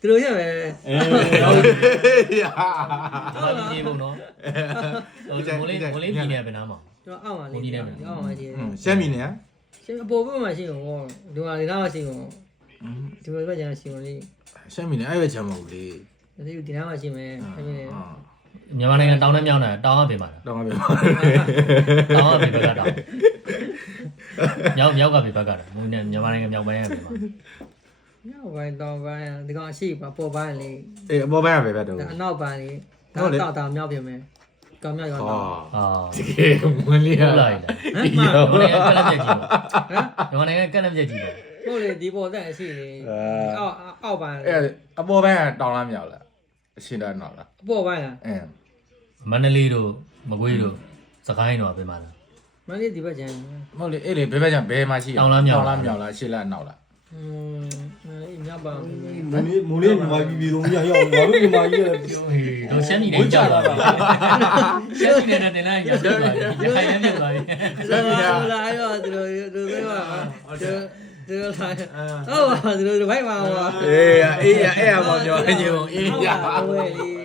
သူတို့ရပဲ ဟုတ်ပြီပြေဖို့နော်မိုးလေးပြည်နေပဲနားမှာ ကျွန်တော်အောက်မှာလေးအောက်မှာကြီး ရှမ်းမီနေ ရှင်အပေါ်ဘက်မှာရှိအောင်ဒီမှာလေးနားမှာရှိအောင်ဒီဘက်ကကျန်ရှိအောင်လေး ရှမ်းမီနေအဲ့ပဲချမ်းမဟုတ်လေ ဒီနားမှာရှိမယ်အဲ့ဒီ မြန်မာနိုင်ငံတောင်းနဲ့မြောင်းတာတောင်းရပြင်ပါလား တောင်းပါဗျာ တောင်းရပြင်ဘက်ကတောင်းမြောက်ကပြင်ဘက်ကတာမင်းနဲ့မြန်မာနိုင်ငံမြောက်ပိုင်းကပြင်ပါ ညောပိုင်းတောင်းပိုင်းဒီကောင်ရှိပါပေါ်ပိုင်းလေး အေးအပေါ်ပိုင်းကပဲဗျာတော့ အနောက်ပိုင်းလေးတောက်မြောက်ပြင်မယ်ကောင်းမြောက်ရောတော့ တကယ်မွန်းလေးရ ဟုတ်လားမြန်မာနိုင်ငံကက်လက်ပြက်ကြီးတယ် ဟုတ်လေဒီပေါ်တဲ့အရှိလေအောက်ပိုင်း အဲ့အပေါ်ပိုင်းကတောင်းလားမြောက်လားအရှင်းတော့နောက်လား အပေါ်ပိုင်းလား မန္တလေးတို့မကွေးတို့စကိုင်းတို့ပြင်ပါလား မလေးဒီဘက်ကျန် မဟုတ်လေအဲ့လေဘယ်ဘက်ကျဘယ်မှာရှိတောင်းလားမြောက်လားရှင်းလားနောက်လား ညပါ မိုးလေးမြန်မာပြည်ပြည်လုံးရရောက်ငါတို့မြန်မာကြီးလည်း တို့ရှမ်းပြည်နယ်ကြောက်လာပါရှမ်းပြည်နယ်တင်လိုက်ရရှမ်းပြည်နယ်ခိုင်ရမ်းပြသွားပြီ လာရောသူတို့သူတို့ပါသူတို့လာဟုတ်ပါသူတို့ဘိုက်ပါဟော အေးအဲ့ပါပြောနေကြအောင်အေးရ ဝဲလေး